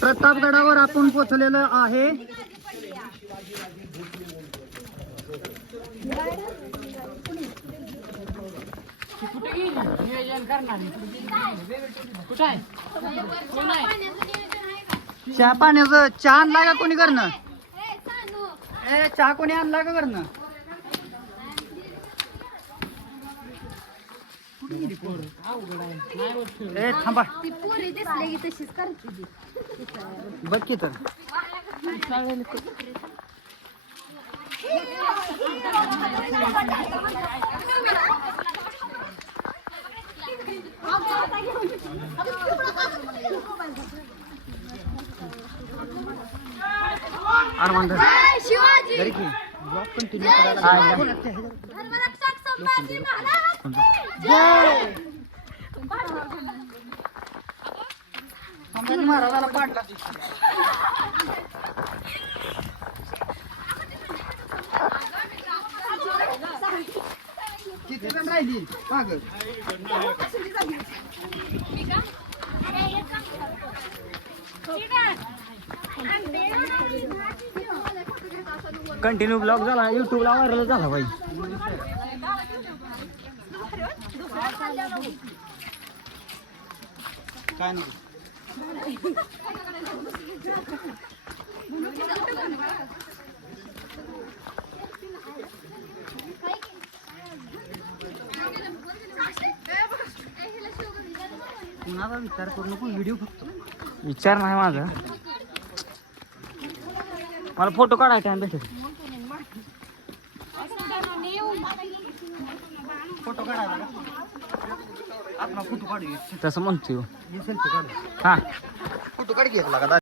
प्रतापगडावर आपण पोहोचलेलो आहे. चहा पाण्याचं चहा आणला का कोणी करणं ए चहा कोणी आणला का करणं ए थांबा. ती पोरी दिसली की. तशीच करते ती बघ की तर अरमान. शिवाजी. कंटिन्यू करायला महाराजाला पाडला किती जण राहिली माग कंटिन्यू ब्लॉग झाला युट्यूबला व्हायरल झाला भाई काय नाही. कुणाचा विचार करू नको व्हिडिओ फक्त. विचार नाही माझा. मला फोटो काढायचा आहे भेटेल. फोटो काढायला आपला फोटो काढू तसं म्हणतो हा. फोटो काढ घेतला का?